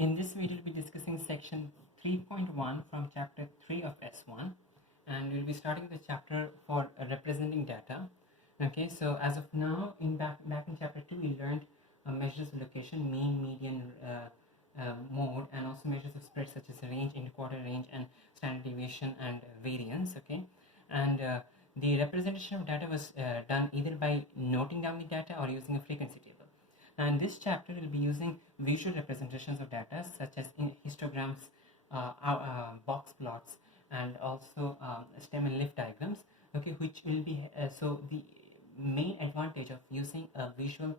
In this video, we'll be discussing section 3.1 from chapter 3 of S1, and we'll be starting the chapter for representing data. Okay, so as of now, back in chapter 2, we learned measures of location, mean, median, mode, and also measures of spread such as range, interquartile range, and standard deviation and variance. Okay, and the representation of data was done either by noting down the data or using a frequency table. Now in this chapter, we'll be using visual representations of data such as in histograms, box plots, and also stem and leaf diagrams. Okay, which will be so the main advantage of using a visual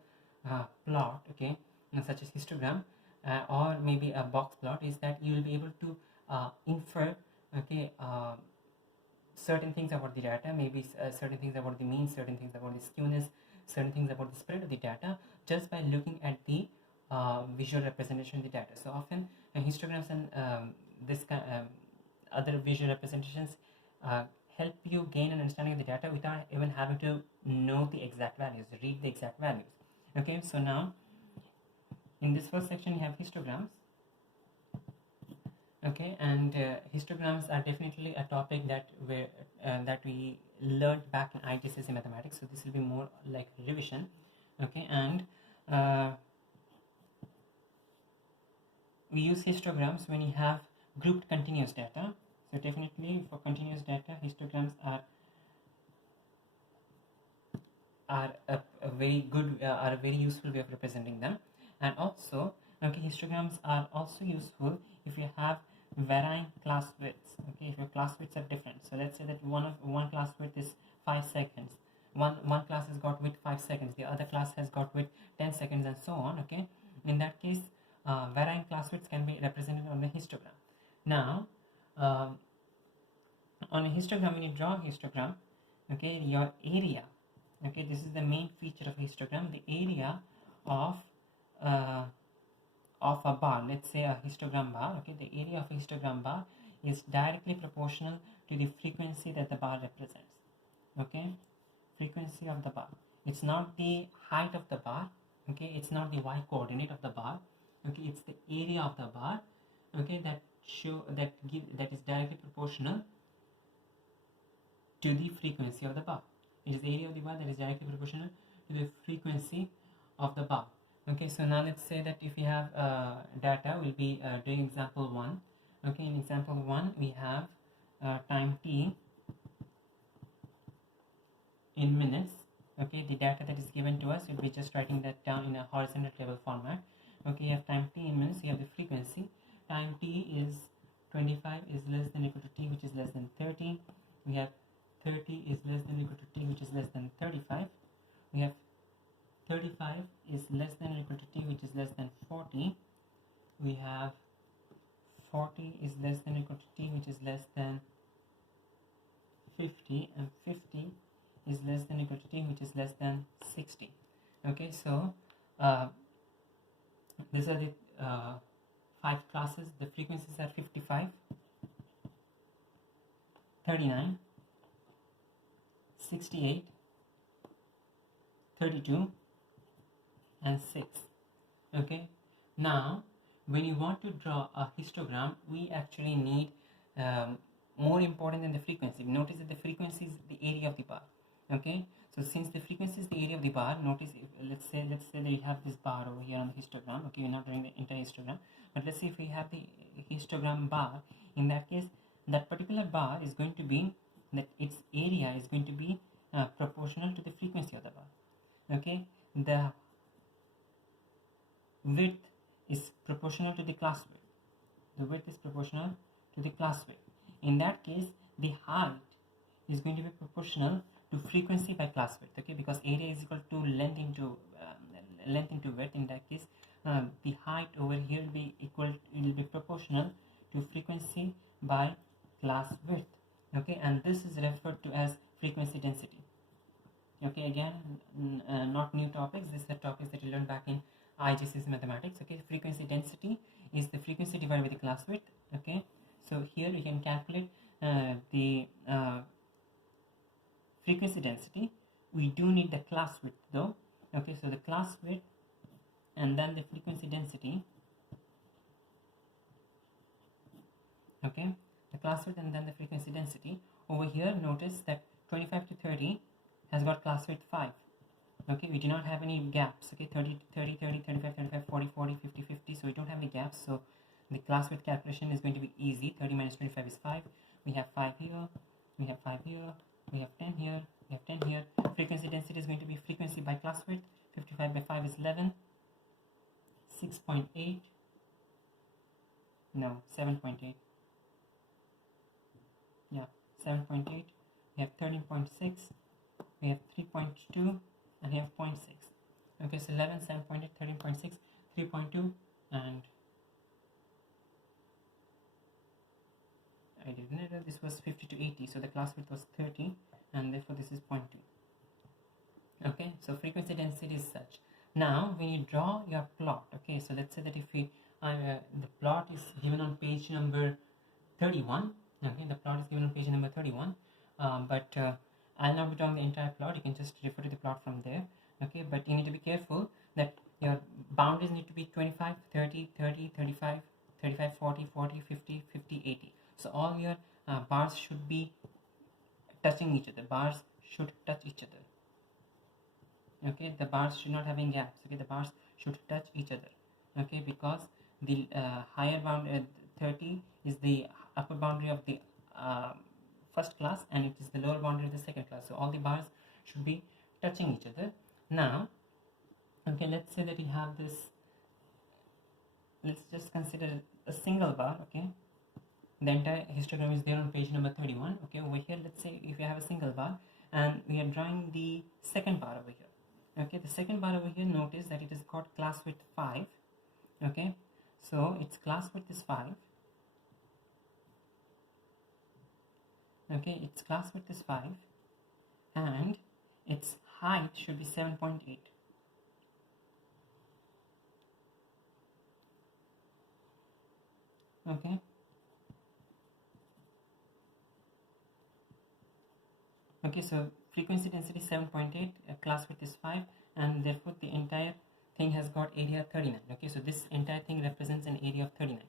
plot, okay, such as histogram or maybe a box plot, is that you will be able to infer, okay, certain things about the data, maybe certain things about the mean, certain things about the skewness, certain things about the spread of the data, just by looking at the visual representation of the data. So often histograms and this other visual representations help you gain an understanding of the data without even having to know the exact values, read the exact values. Okay, so now in this first section, you have histograms. Okay, and histograms are definitely a topic that we learned back in IGCSE mathematics, so this will be more like revision. Okay, and we use histograms when you have grouped continuous data. So definitely for continuous data, histograms are a very good are a very useful way of representing them. And also, okay, histograms are also useful if you have varying class widths. Okay, if your class widths are different. So let's say that one class width is 5 seconds. One class has got width 5 seconds. The other class has got width 10 seconds, and so on. Okay, in that case, varying class widths can be represented on the histogram. Now, on a histogram, when you draw a histogram, okay, your area. Okay, this is the main feature of histogram. The area of a bar, let's say a histogram bar, okay, the area of a histogram bar is directly proportional to the frequency that the bar represents. Okay, frequency of the bar. It's not the height of the bar, okay, it's not the y coordinate of the bar, okay, it's the area of the bar, okay, that is directly proportional to the frequency of the bar. It is the area of the bar that is directly proportional to the frequency of the bar. Okay, so now let's say that if we have data, we'll be doing example 1. Okay, in example 1, we have time t in minutes. Okay, the data that is given to us, we'll be just writing that down in a horizontal table format. Okay, you have time t in minutes, you have the frequency. Time t is 25 is less than or equal to t, which is less than 30. We have 30 is less than or equal to t, which is less than 35. We have 35 is less than or equal to t, which is less than 40. We have 40 is less than or equal to t, which is less than 50, and 50 is less than or equal to t, which is less than 60. Okay, so these are the 5 classes. The frequencies are 55, 39, 68, 32, and 6. Okay, now when you want to draw a histogram, we actually need more important than the frequency. Notice that the frequency is the area of the bar. Okay, so since the frequency is the area of the bar, notice let's say that you have this bar over here on the histogram. Okay, we're not drawing the entire histogram, but let's say if we have the histogram bar, in that case that particular bar is going to be, that its area is going to be proportional to the frequency of the bar. Okay, the width is proportional to the class width. The width is proportional to the class width. In that case, the height is going to be proportional to frequency by class width. Okay, because area is equal to length into width. In that case, the height over here will be proportional to frequency by class width. Okay, and this is referred to as frequency density. Okay, again, not new topics. These are topics that you learned back in IGCSE mathematics. Okay, frequency density is the frequency divided by the class width. Okay, so here we can calculate the frequency density. We do need the class width though. Okay, so the class width and then the frequency density okay, the class width and then the frequency density. Over here, notice that 25 to 30 has got class width 5. Okay, we do not have any gaps. Okay, 30, 30, 30, 35, 35, 40, 40, 50, 50. So we don't have any gaps. So the class width calculation is going to be easy. 30 minus 25 is 5. We have 5 here. We have 5 here. We have 10 here. We have 10 here. Frequency density is going to be frequency by class width. 55 by 5 is 11. 6.8. No, 7.8. Yeah, 7.8. We have 13.6. We have 3.2. And we have 0.6. Okay, so 11, 7.8, 13.6, 3.2, and I didn't know this was 50 to 80, so the class width was 30, and therefore this is 0.2. Okay, so frequency density is such. Now, when you draw your plot, okay, so let's say that if we the plot is given on page number 31. Okay, the plot is given on page number 31, but I'll not be drawing the entire plot. You can just refer to the plot from there. Okay, but you need to be careful that your boundaries need to be 25, 30, 30, 35, 35, 40, 40, 50, 50, 80. So all your bars should be touching each other. Bars should touch each other. Okay, the bars should not have any gaps. Okay, the bars should touch each other. Okay, because the higher boundary 30 is the upper boundary of the first class, and it is the lower boundary of the second class. So all the bars should be touching each other. Now, okay, let's say that you have this. Let's just consider a single bar. Okay, the entire histogram is there on page number 31. Okay, over here, let's say if you have a single bar and we are drawing the second bar over here. Okay, the second bar over here, notice that it is got class width 5. Okay, so its class width is 5. Okay, its class width is 5 and its height should be 7.8. Okay, okay, so frequency density 7.8, class width is 5, and therefore the entire thing has got area 39. Okay, so this entire thing represents an area of 39.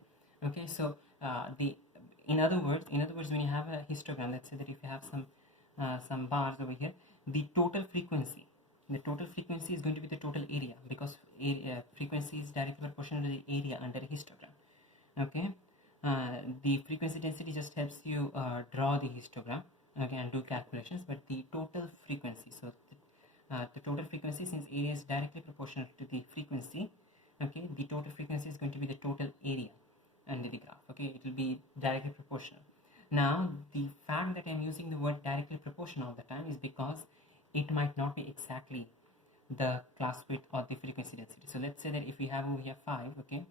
Okay, so in other words, when you have a histogram, let's say that if you have some bars over here, the total frequency is going to be the total area, because frequency is directly proportional to the area under a histogram. Okay, the frequency density just helps you draw the histogram, okay, and do calculations, but the total frequency, so the total frequency, since area is directly proportional to the frequency, okay, the total frequency is going to be the total area under the graph. Okay, it will be directly proportional. Now, the fact that I'm using the word directly proportional all the time is because it might not be exactly the class width or the frequency density. So let's say that if we have over here 5, okay,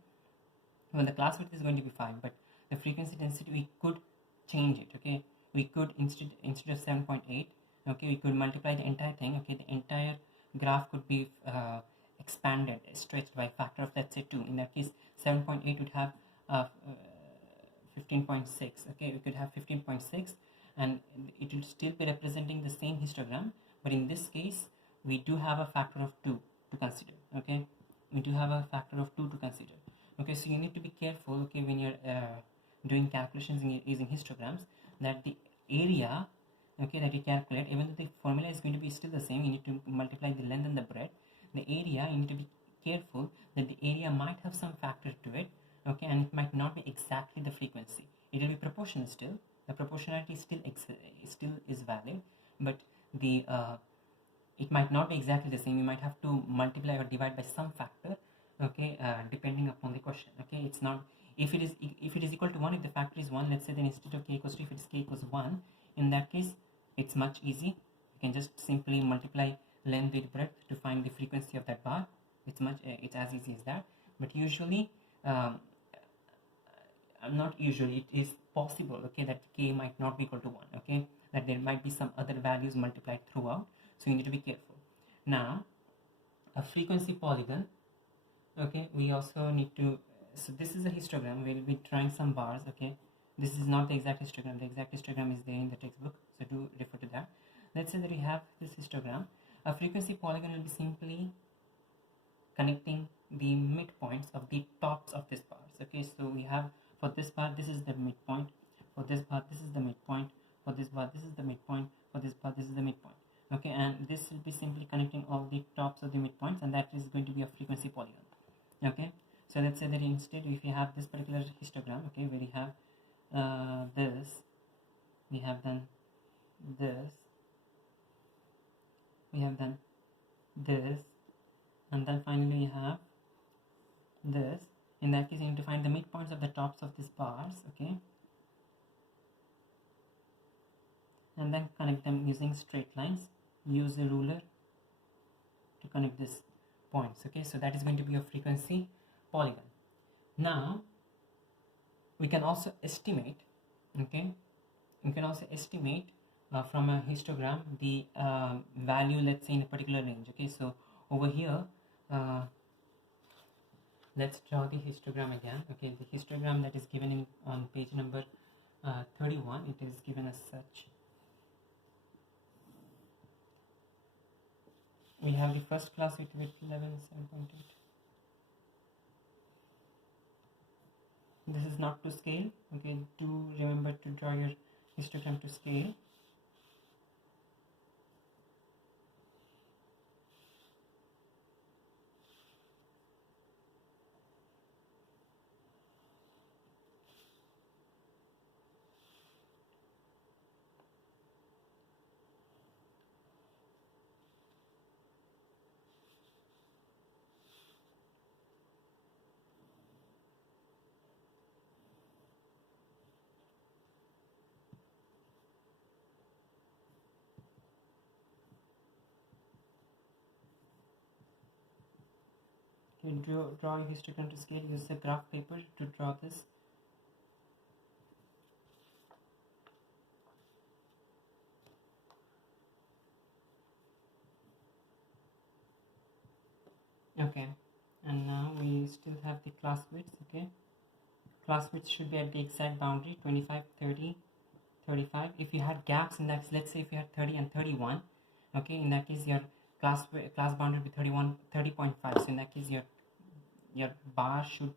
well, the class width is going to be 5, but the frequency density, we could change it. Okay, we could instead of 7.8, okay, we could multiply the entire thing. Okay, the entire graph could be expanded, stretched by a factor of, let's say, 2. In that case, 7.8 would have 15.6. okay, we could have 15.6, and it will still be representing the same histogram, but in this case we do have a factor of 2 to consider. Okay, we do have a factor of 2 to consider. Okay, so you need to be careful, okay, when you're doing calculations using histograms, that the area, okay, that you calculate, even though the formula is going to be still the same, you need to multiply the length and the breadth. The area, you need to be careful that the area might have some factor to it, okay, and it might not be exactly the frequency. It will be proportional still. The proportionality still is valid, but the it might not be exactly the same. You might have to multiply or divide by some factor, okay, depending upon the question. Okay, it's not, if it is equal to 1, if the factor is 1, let's say, then instead of k equals 2, if it is k equals 1, in that case it's much easy. You can just simply multiply length with breadth to find the frequency of that bar. It's as easy as that. But usually not usually, it is possible, okay, that k might not be equal to 1, okay, that there might be some other values multiplied throughout, so you need to be careful. Now, a frequency polygon, okay, we also need to, so this is a histogram. We'll be trying some bars. Okay, this is not the exact histogram. The exact histogram is there in the textbook, so do refer to that. Let's say that we have this histogram. A frequency polygon will be simply connecting the midpoints of the tops of these bars. Okay, so we have For this part, this is the midpoint. For this part, this is the midpoint. For this part, this is the midpoint. For this part, this is the midpoint. Okay, and this will be simply connecting all the tops of the midpoints, and that is going to be a frequency polygon. Okay, so let's say that instead, if you have this particular histogram, okay, where you have this, we have done this, we have done this, and then finally you have this. In that case, you need to find the midpoints of the tops of these bars, okay, and then connect them using straight lines. Use a ruler to connect these points. Okay, so that is going to be a frequency polygon. Now we can also estimate, okay, you can also estimate from a histogram the value, let's say, in a particular range. Okay, so over here, let's draw the histogram again. Okay, the histogram that is given in on page number 31, it is given as such. We have the first class with 11, 7.8. This is not to scale. Okay, do remember to draw your histogram to scale. Okay, draw your histogram to scale. Use a graph paper to draw this. Okay, and now we still have the class widths. Okay, class width should be at the exact boundary 25, 30, 35. If you had gaps in that, let's say if you had 30 and 31, okay, in that case your class boundary will be 31, 30.5. So in that case your bar should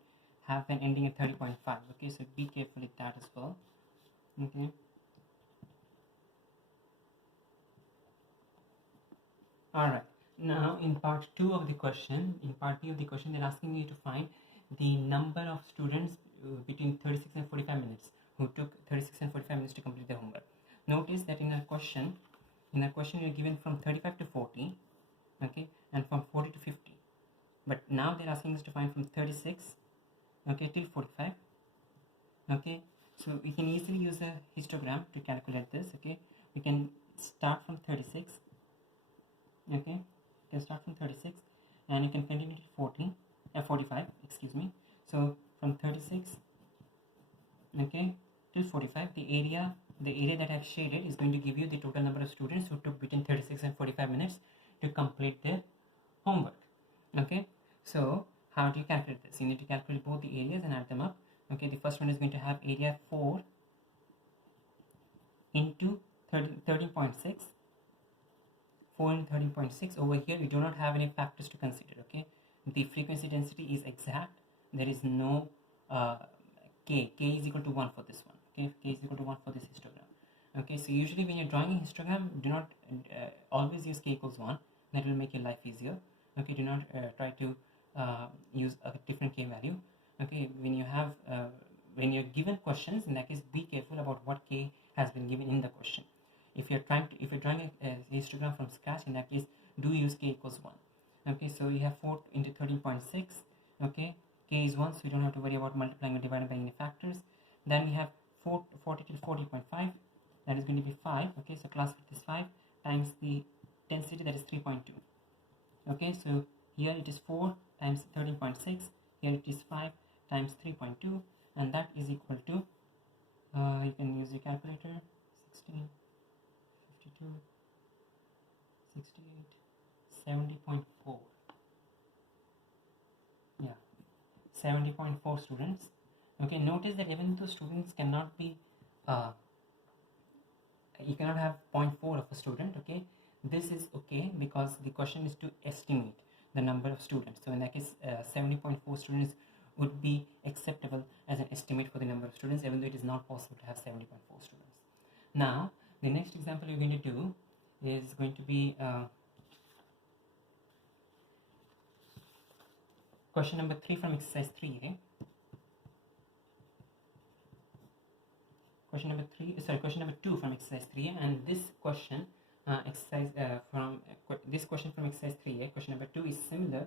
have an ending at 30.5. Okay, so be careful with that as well. Okay, all right. Now in part 2 of the question, they're asking you to find the number of students between 36 and 45 minutes who took 36 and 45 minutes to complete their homework. Notice that in a question you're given from 35 to 40, okay, and from 40 to 50. But now they're asking us to find from 36, okay, till 45. Okay, so we can easily use a histogram to calculate this. Okay, we can start from 36. Okay, you can start from 36 and you can continue to 45, excuse me. So from 36, okay, till 45, the area that I've shaded is going to give you the total number of students who took between 36 and 45 minutes to complete their homework. Okay, so how do you calculate this? You need to calculate both the areas and add them up. Okay, the first one is going to have area 4 into 13.6. 4 into 13.6. Over here we do not have any factors to consider. Okay, the frequency density is exact. There is no k is equal to 1 for this one. Okay, k is equal to 1 for this histogram. Okay, so usually when you're drawing a histogram, do not always use k equals 1. That will make your life easier. Okay, do not try to use a different k value. Okay, when you have when you're given questions, in that case be careful about what k has been given in the question. If you're drawing a histogram from scratch, in that case do use k equals 1. Okay, so you have 4 into 13.6. okay, k is 1, so you don't have to worry about multiplying or dividing by any factors. Then we have 40 to 40.5, that is going to be 5. Okay, so class width is 5 times the density, that is 3.2. okay, so here it is 4 times 13.6, here it is 5 times 3.2, and that is equal to you can use your calculator. 16, 52, 68, 70.4. yeah, 70.4 students. Okay, notice that even though students cannot be you cannot have 0.4 of a student. Okay, this is okay because the question is to estimate the number of students. So in that case 70.4 students would be acceptable as an estimate for the number of students, even though it is not possible to have 70.4 students. Now, the next example you're going to do is going to be question number 3 from exercise 3a. Question number 2 from exercise 3a, and this question this question from exercise 3a, question number 2, is similar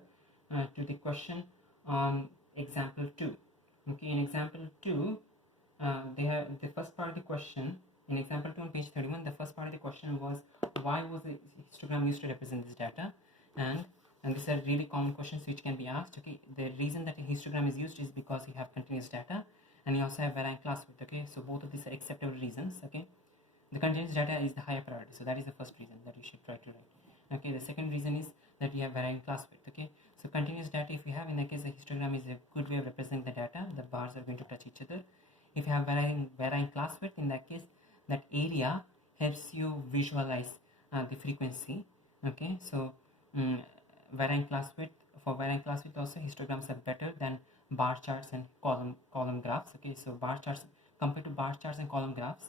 to the question on example 2. Okay, in example 2, they have the first part of the question. In example 2 on page 31, the first part of the question was, why was the histogram used to represent this data? And these are really common questions which can be asked. Okay, the reason that a histogram is used is because you have continuous data and you also have varying class width. Okay, so both of these are acceptable reasons. Okay, the continuous data is the higher priority, so that is the first reason that you should try to write. Okay, the second reason is that you have varying class width. Okay, so continuous data, if you have, in that case, the histogram is a good way of representing the data. The bars are going to touch each other. If you have varying class width, in that case, that area helps you visualize the frequency. Okay, so varying class width, for varying class width also, histograms are better than bar charts and column graphs. Okay, so bar charts, compared to bar charts and column graphs,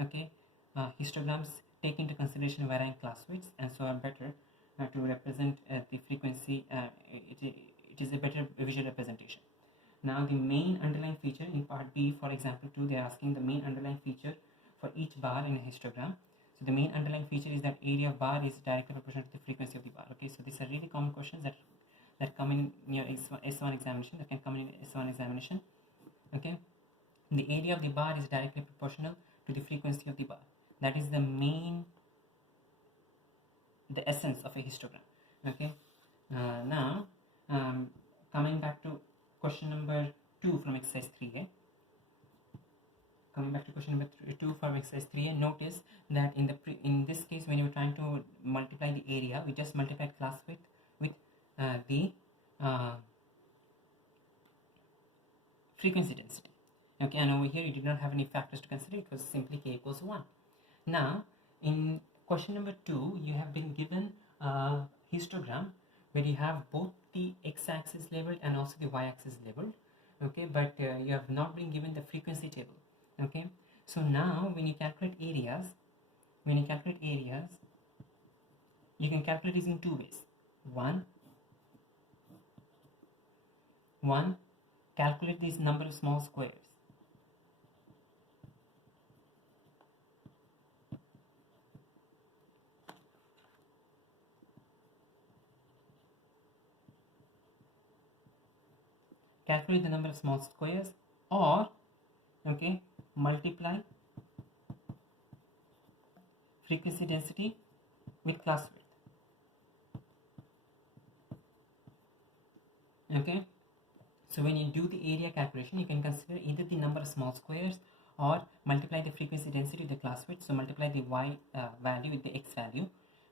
okay, histograms take into consideration varying class widths and so are better to represent the frequency. It is a better visual representation. Now, the main underlying feature in part B, for example 2, they are asking the main underlying feature for each bar in a histogram. So the main underlying feature is that area of bar is directly proportional to the frequency of the bar. Okay, so these are really common questions that come in your S1 examination, that can come in S1 examination. Okay, the area of the bar is directly proportional to the frequency of the bar. That is the essence of a histogram. Okay, now coming back to question number 2 from exercise 3a. Coming back to question number 2 from exercise 3a, notice that in this case, when you're trying to multiply the area, we just multiplied class width with the frequency density. Okay, and over here you did not have any factors to consider. It was simply k equals 1. Now, in question number 2, you have been given a histogram where you have both the x-axis labeled and also the y-axis labeled. Okay, but you have not been given the frequency table. Okay, so now when you calculate areas, you can calculate it in two ways. One, calculate this number of small squares. Calculate the number of small squares, or okay, multiply frequency density with class width. Okay, so when you do the area calculation, you can consider either the number of small squares or multiply the frequency density with the class width. So multiply the y value with the x value.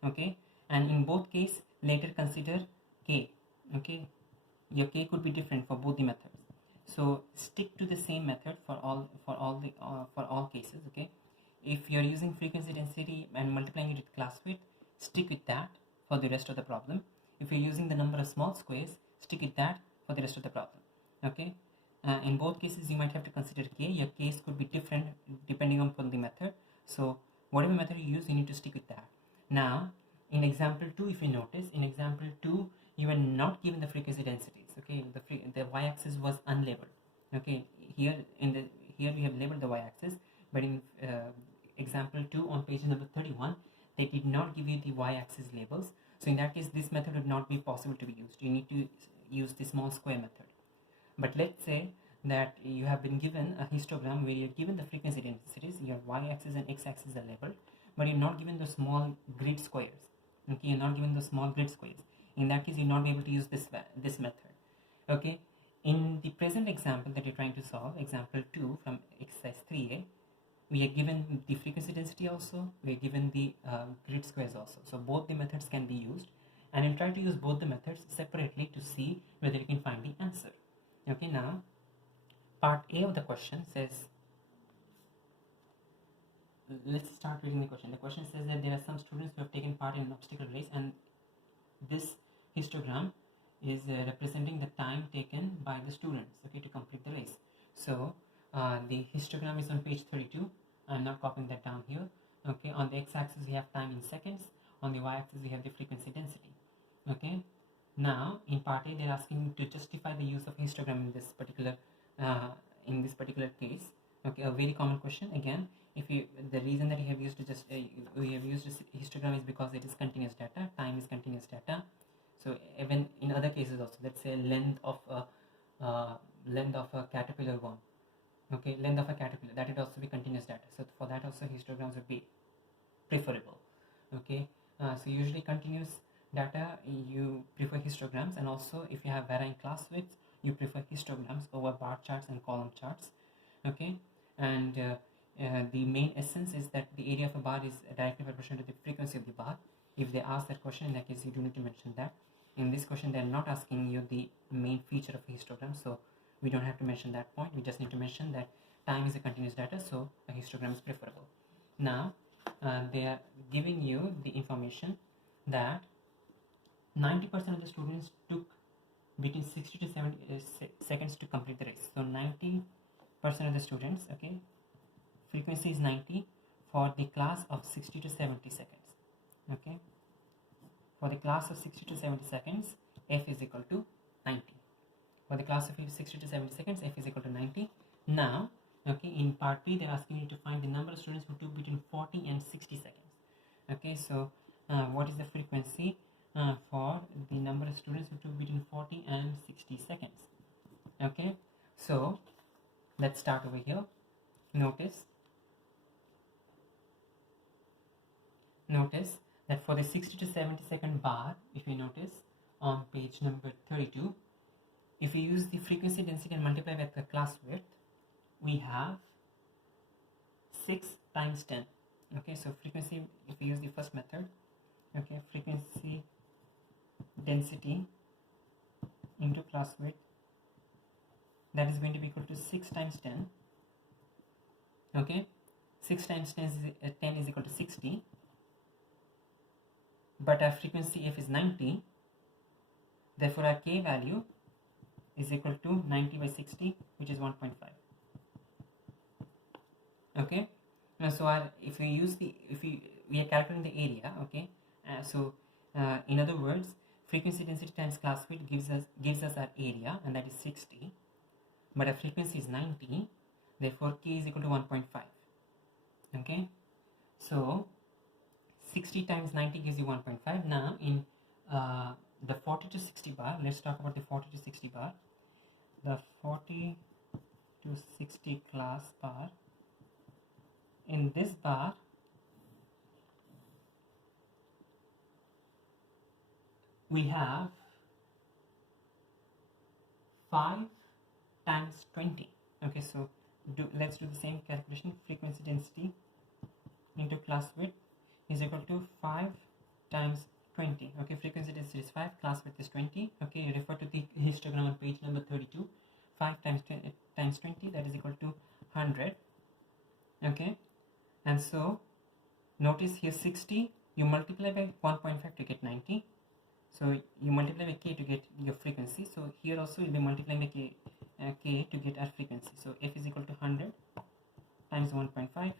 Okay, and in both cases, later consider k. Okay, your k could be different for both the methods. So stick to the same method for all cases. Okay, if you are using frequency density and multiplying it with class width, stick with that for the rest of the problem. If you're using the number of small squares, stick with that for the rest of the problem. Okay, in both cases you might have to consider k. Your case could be different depending upon the method. So whatever method you use, you need to stick with that. Now, in example 2, if you notice, in example 2, you were not given the frequency densities. Okay, the y-axis was unlabeled. Okay, here we have labeled the y-axis, but in example 2 on page number 31, they did not give you the y-axis labels. So in that case, this method would not be possible to be used. You need to use the small square method. But let's say that you have been given a histogram where you're given the frequency densities, your y-axis and x-axis are labeled, but you're not given the small grid squares. Okay, you're not given the small grid squares. In that case, you'll not be able to use this method. Okay, in the present example that you're trying to solve, example 2 from exercise 3a, we are given the frequency density also, we are given the grid squares also. So both the methods can be used, and you'll try to use both the methods separately to see whether you can find the answer. Okay, now part A of the question says, let's start reading the question. The question says that there are some students who have taken part in an obstacle race, and this histogram is representing the time taken by the students, okay, to complete the race. So the histogram is on page 32. I'm not copying that down here. Okay, on the x-axis we have time in seconds, on the y-axis we have the frequency density. Okay, now in part A they're asking you to justify the use of histogram in this particular case. Okay, a very common question. Again, if you, the reason that we have used histogram is because it is continuous data, time is continuous data. So even in other cases also, let's say length of a caterpillar worm, okay, length of a caterpillar, that would also be continuous data. So for that also histograms would be preferable. Okay, so usually continuous data you prefer histograms, and also if you have varying class widths you prefer histograms over bar charts and column charts. Okay, and the main essence is that the area of a bar is directly proportional to the frequency of the bar. If they ask that question, in that case you do need to mention that. In this question they are not asking you the main feature of a histogram, so we don't have to mention that point. We just need to mention that time is a continuous data, so a histogram is preferable. Now they are giving you the information that 90% of the students took between 60 to 70 seconds to complete the race. So 90% of the students, okay, frequency is 90 for the class of 60 to 70 seconds. Okay, for the class of 60 to 70 seconds, f is equal to 90. For the class of 60 to 70 seconds, f is equal to 90. Now, okay, in part B they're asking you to find the number of students who took between 40 and 60 seconds. Okay, so what is the frequency for the number of students who took between 40 and 60 seconds? Okay, so let's start over here. Notice that for the 60 to 70 second bar, if you notice on page number 32, if we use the frequency density and multiply with the class width, we have 6 times 10. Okay, so frequency, if we use the first method, okay, frequency density into class width, that is going to be equal to 6 times 10. Okay, 6 times 10 is equal to 60, but our frequency f is 90, therefore our k value is equal to 90 by 60, which is 1.5. Okay, so if we use we are calculating the area. Okay, in other words, frequency density times class width gives us our area, and that is 60, but our frequency is 90, therefore k is equal to 1.5. Okay, so 60 times 90 gives you 1.5. Now in the 40 to 60 bar, let's talk about the 40 to 60 bar. The 40 to 60 class bar, in this bar we have 5 times 20. Okay, so let's do the same calculation. Frequency density into class width is equal to 5 times 20. Okay, frequency density is 5, class width is 20. Okay, refer to the histogram on page number 32. 5 times 20, that is equal to 100. Okay, and so notice here 60 you multiply by 1.5 to get 90, so you multiply by k to get your frequency. So here also you'll be multiplying by k to get our frequency. So f is equal to 100 times 1.5,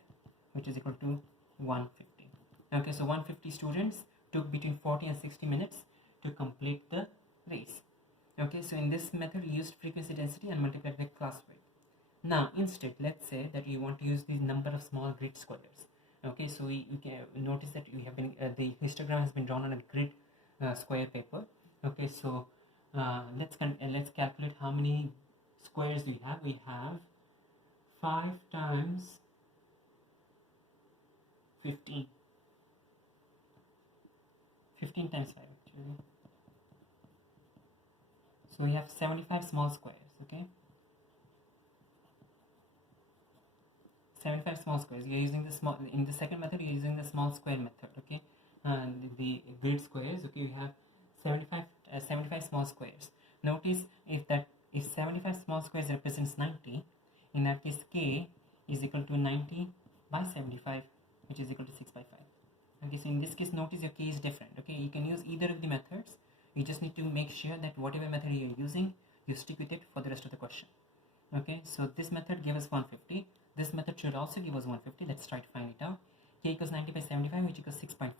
which is equal to 150. Okay, so 150 students took between 40 and 60 minutes to complete the race. Okay, so in this method we used frequency density and multiplied by class width. Now instead, let's say that you want to use the number of small grid squares. Okay, so you can notice that we have been the histogram has been drawn on a grid square paper. Okay, so let's calculate how many squares we have. We have 5 times 15. 15 times 5 actually. So we have 75 small squares. Okay, 75 small squares. You're using the small, in the second method you're using the small square method. Okay, and the grid squares. Okay, you have 75 small squares. Notice if 75 small squares represents 90, in that case k is equal to 90 by 75, which is equal to 6 by 5. Okay, so in this case notice your k is different. Okay, you can use either of the methods. You just need to make sure that whatever method you're using, you stick with it for the rest of the question. Okay, so this method gave us 150. This method should also give us 150. Let's try to find it out. K equals 90 by 75, which equals 6 by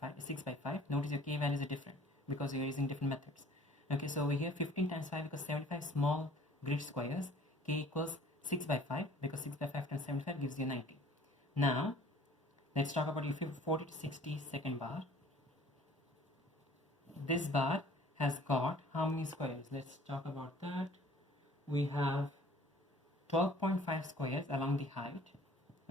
5. Notice your K values are different because you're using different methods. Okay, so over here 15 times 5 equals 75 small grid squares. K equals 6 by 5 because 6 by 5 times 75 gives you 90. Now, let's talk about your 40 to 60 second bar. This bar has got how many squares? Let's talk about that. We have 12.5 squares along the height.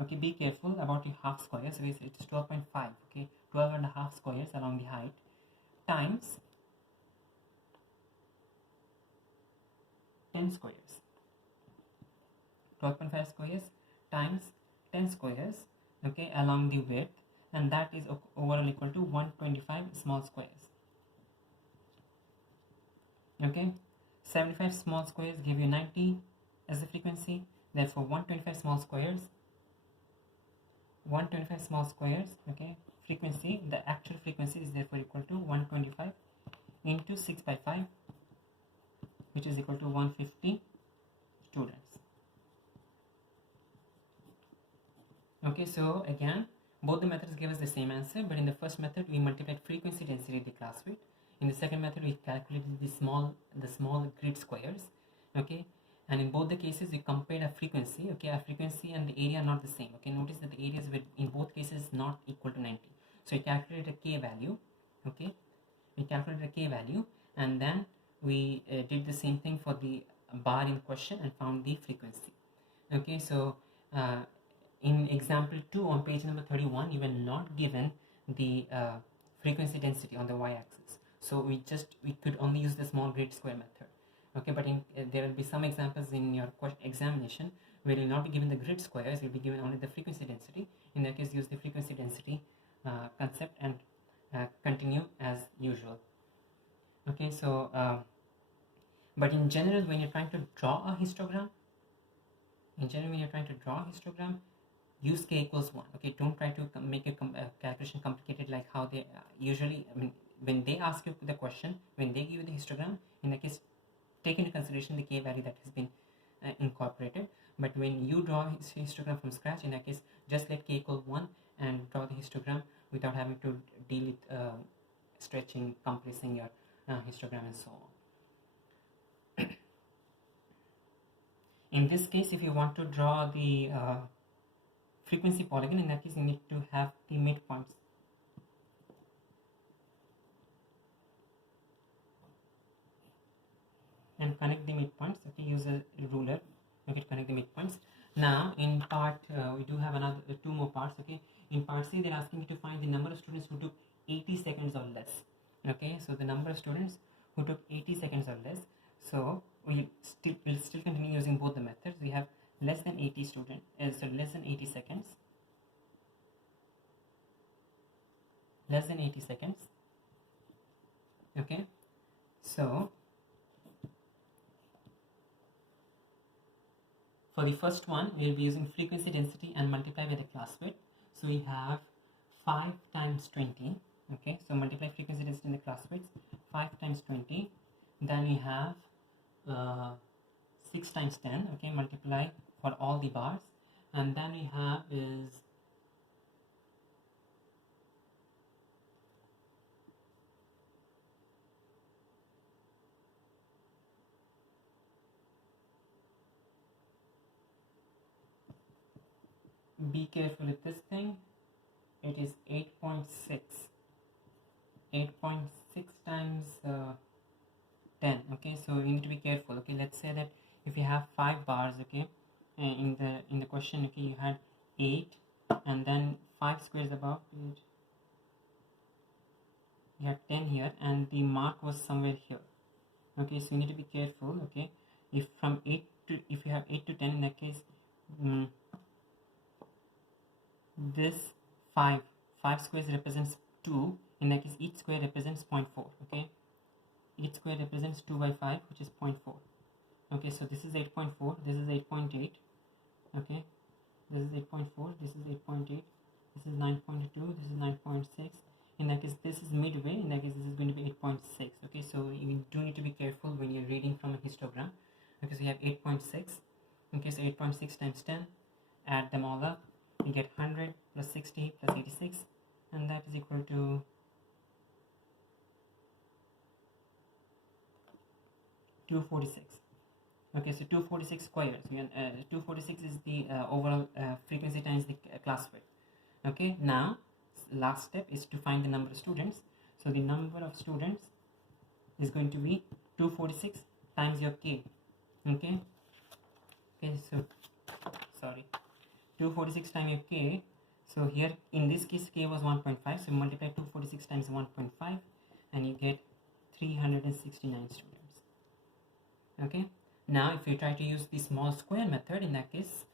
Okay, be careful about your half squares. So it's 12.5. Okay, 12 and a half squares along the height times 10 squares. 12.5 squares times 10 squares, okay, along the width, and that is overall equal to 125 small squares. Okay, 75 small squares give you 90 as the frequency. Therefore 125 small squares, okay, frequency, the actual frequency is therefore equal to 125 into 6 by 5, which is equal to 150 students. Okay, so again, both the methods give us the same answer, but in the first method we multiplied frequency density of the class width. In the second method we calculated the small grid squares. Okay, and in both the cases we compared a frequency. Okay, our frequency and the area are not the same. Okay, notice that the areas were in both cases not equal to 90. So we calculated a K value. Okay, we calculated a K value, and then we did the same thing for the bar in question and found the frequency. Okay, so in example 2 on page number 31, you were not given the frequency density on the y-axis, so we could only use the small grid square method. Okay, but there will be some examples in your examination where you will not be given the grid squares, you will be given only the frequency density. In that case, use the frequency density concept and continue as usual. Okay, so but in general, when you're trying to draw a histogram, use K equals 1. Okay, don't try to make a calculation complicated like how they usually, I mean, when they ask you the question, when they give you the histogram, in that case, take into consideration the K value that has been incorporated. But when you draw histogram from scratch, in that case, just let K equal 1 and draw the histogram without having to deal with stretching, compressing your histogram and so on. In this case, if you want to draw the frequency polygon, in that case you need to have the midpoints. And connect the midpoints. Okay, use a ruler. Okay, connect the midpoints. Now in part we do have another 2 more parts. Okay, in part C they're asking you to find the number of students who took 80 seconds or less. Okay, so the number of students who took 80 seconds or less. So we'll still continue using both the methods. We have less than 80 students, so less than 80 seconds, less than 80 seconds. Okay, so for the first one, we will be using frequency density and multiply by the class width. So we have 5 times 20. Okay, so multiply frequency density and the class width, 5 times 20. Then we have 6 times 10. Okay, multiply for all the bars. And then we have is be careful with this thing. It is 8.6. 8.6 times 10. Okay, so you need to be careful. Okay, let's say that if you have 5 bars, okay, in the question, okay, you had 8 and then 5 squares above it, you have 10 here, and the mark was somewhere here. Okay, so you need to be careful. Okay, if from 8 to, if you have 8 to 10, in that case, this 5 squares represents 2. In that case, each square represents 0.4. Okay, each square represents 2 by 5, which is 0.4. Okay, so this is 8.4, this is 8.8. Okay, this is 8.4, this is 8.8, this is 9.2, this is 9.6. In that case, this is midway. In that case, this is going to be 8.6. Okay, so you do need to be careful when you're reading from a histogram. Okay, so you have 8.6. Okay, so 8.6 times 10, add them all up, you get 100 plus 60 plus 86, and that is equal to 246. Okay, so 246 squares. 246 is the overall frequency times the class width. Okay, now last step is to find the number of students. So the number of students is going to be 246 times your k. Okay, so sorry, 246 times your k. So here in this case k was 1.5, so multiply 246 times 1.5 and you get 369 students. Okay, now if you try to use the small square method, in that case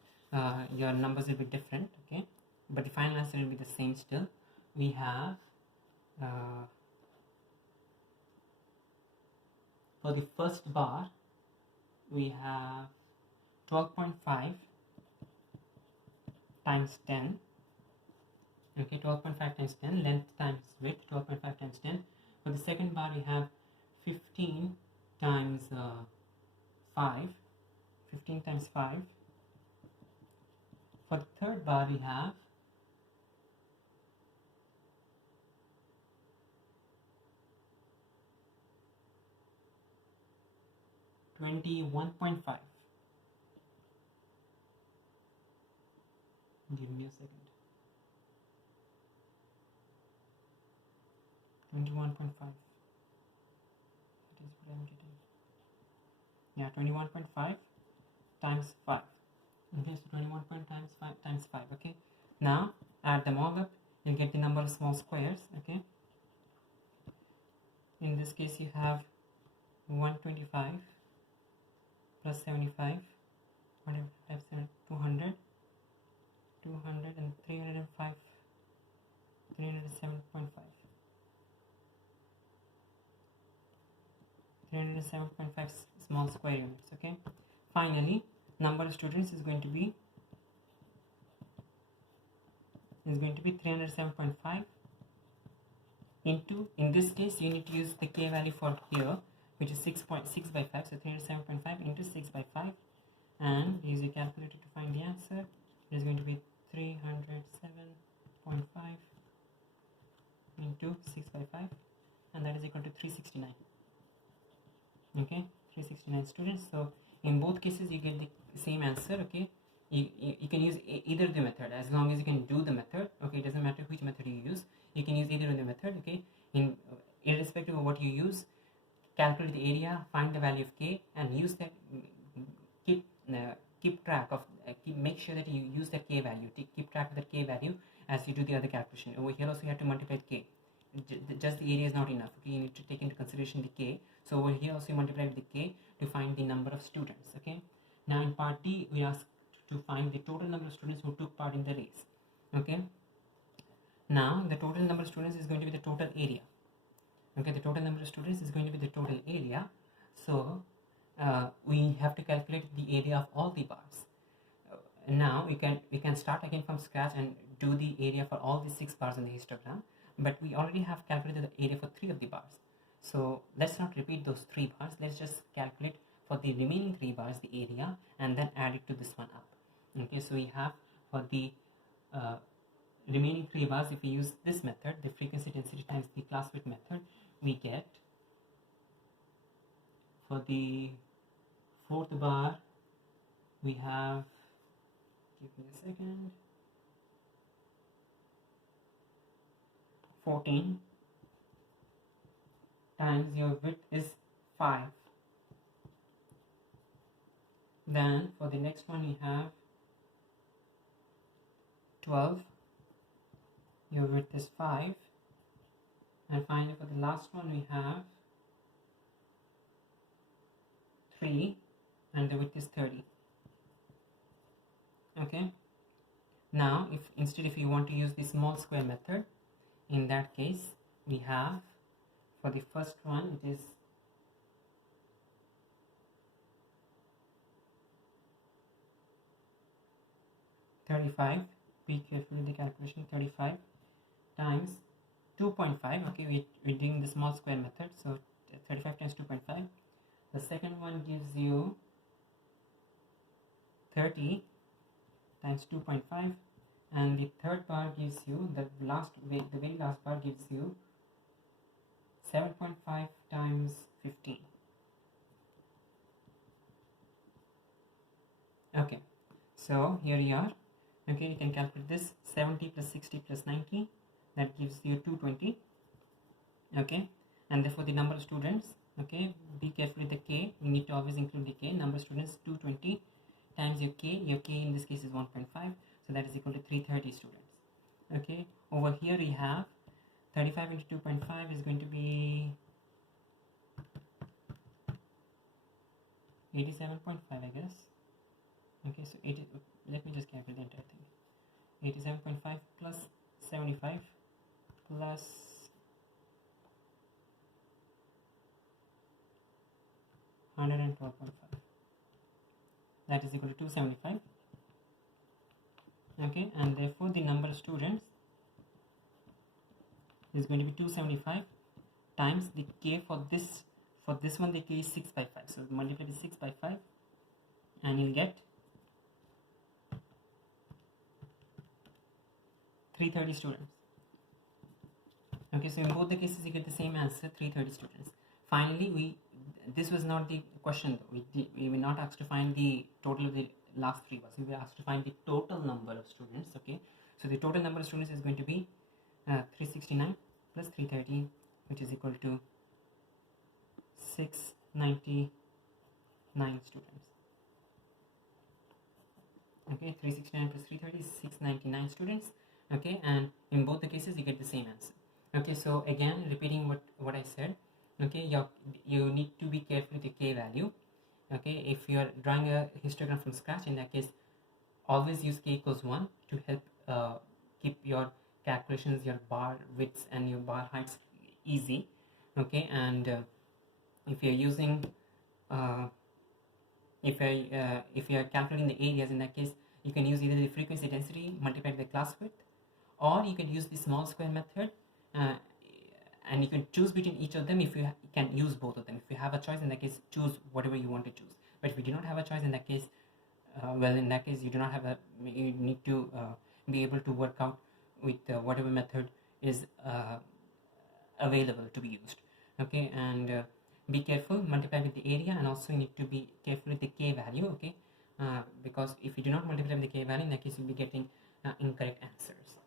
your numbers will be different. Okay, but the final answer will be the same still. We have for the first bar we have 12.5 times 10. Okay, 12.5 times 10, length times width, 12.5 times 10. For the second bar we have 15 times 5, 15 times 5. For the third bar we have 21.5. Give me a second. 21.5. That is what I'm getting. Yeah, 21.5 times 5. Okay, so 21 times 5 times 5. Okay, now add them all up, you'll get the number of small squares. Okay, in this case you have 125 plus 75, 200, 200 and 305, 307.5. 307.5 small square units. Okay, finally number of students is going to be 307.5 into, in this case you need to use the k value for here, which is 6.6 by 5, so 307.5 into 6 by 5, and use your calculator to find the answer. It is going to be 307.5 into 6 by 5, and that is equal to 369. Okay, 369 students. So in both cases you get the same answer. Okay, you can use either the method, as long as you can do the method. Okay, it doesn't matter which method you use, you can use either of the method. Okay, irrespective of what you use, calculate the area, find the value of k, and use that. Keep track of make sure that you use the k value. Keep track of the k value as you do the other calculation. Over here also you have to multiply k. Just the area is not enough. Okay, you need to take into consideration the k. So over here also you multiply with the k to find the number of students. Okay, now in part D we asked to find the total number of students who took part in the race. Okay, now the total number of students is going to be the total area. Okay, the total number of students is going to be the total area. So we have to calculate the area of all the bars. Now we can start again from scratch and do the area for all the 6 bars in the histogram, but we already have calculated the area for 3 of the bars. So let's not repeat those 3 bars. Let's just calculate for the remaining 3 bars the area and then add it to this one up. Okay, so we have for the remaining 3 bars, if we use this method, the frequency density times the class width method, we get for the 4th bar we have, give me a second, 14 times your width is 5. Then for the next one we have 12, your width is 5, and finally for the last one we have 3 and the width is 30. Okay, now if you want to use the small square method, in that case we have for the first one it is 35. Be careful with the calculation. 35 times 2.5. Okay, we're doing the small square method, so 35 times 2.5. The second one gives you 30 times 2.5, and the third bar gives you the very last bar gives you 7.5 times 15. Okay, so here you are. Okay, you can calculate this. 70 plus 60 plus 90, that gives you 220. Okay, and therefore the number of students, okay, be careful with the k, you need to always include the k. Number of students 220 times your k in this case is 1.5, so that is equal to 330 students. Okay, over here we have 35 into 2.5 is going to be 87.5, I guess. Okay, so let me just calculate the entire thing. 87.5 plus 75 plus 112.5, that is equal to 275. Okay, and therefore the number of students is going to be 275 times the k for this one, the k is 6 by 5, so multiply with 6 by 5 and you'll get 330 students. Okay, so in both the cases you get the same answer, 330 students. Finally, this was not the question. We were not asked to find the total of the last three bars. We were asked to find the total number of students. Okay, so the total number of students is going to be 369 plus 330, which is equal to 699 students. Okay, 369 plus 330 is 699 students. Okay, and in both the cases you get the same answer. Okay, so again repeating what I said. Okay, you need to be careful with the k value. Okay, if you are drawing a histogram from scratch, in that case always use k equals 1 to help keep your calculations, your bar widths and your bar heights easy. Okay, and if you're using if you're calculating the areas, in that case you can use either the frequency density multiplied by class width, or you can use the small square method, and you can choose between each of them. If you can use both of them, if you have a choice, in that case choose whatever you want to choose. But if you do not have a choice, in that case you do not have you need to be able to work out with whatever method is available to be used. Okay, and be careful, multiply with the area, and also you need to be careful with the k value. Okay, because if you do not multiply with the k value, in that case you'll be getting incorrect answers.